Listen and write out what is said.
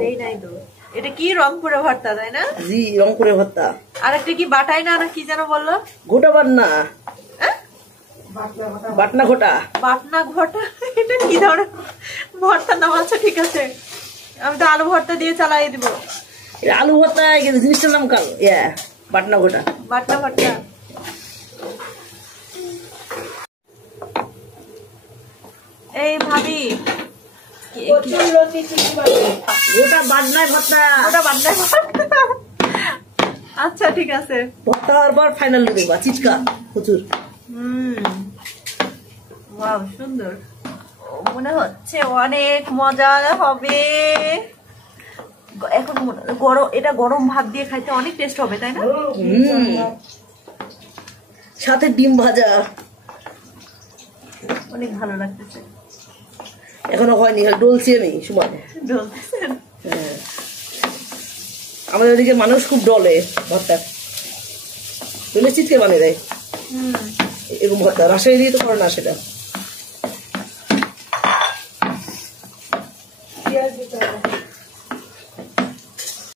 দেই নাই তো। এটা কি রংপুরে ভর্তা তাই না? জি, রংপুরে ভর্তা। আর একটা কি বাটাই না কি যেন বললো? গোটা বাটনা। বাটনা ঘোটা। বাটনা ঘটা, এটা কি ধরনের ভর্তা নাম? আচ্ছা ঠিক আছে, আমি তো আলু ভর্তা দিয়ে চালাই দিব। আলু ভর্তা জিনিসটার নাম কাল বাটনা ঘোটা। বাটনা ভর্তা। এই ভাবি গোটা বাটনা ভর্তা। ওটা বাটনা ভর্তা। আচ্ছা ঠিক আছে, ভর্তা হওয়ার পর ফাইনাল দেবা চিটকা প্রচুর। ওয়াও সুন্দর, মনে হচ্ছে অনেক মজা হবে এখন। গরম, এটা গরম ভাত দিয়ে খাইতে অনেক টেস্ট হবে তাই না? সাথে ডিম ভাজা, অনেক ভালো লাগতেছে। এখনো হয়নি, ডলছি আমি সময়। ডলতেছেন? হ্যাঁ, আমাদের ওদিকে মানুষ খুব ডলে ভর্তা, ডলে চিটকে বানিয়ে দেয় এরকম ভর্তা। রাজশাহী দিয়ে তো করে না সেটা।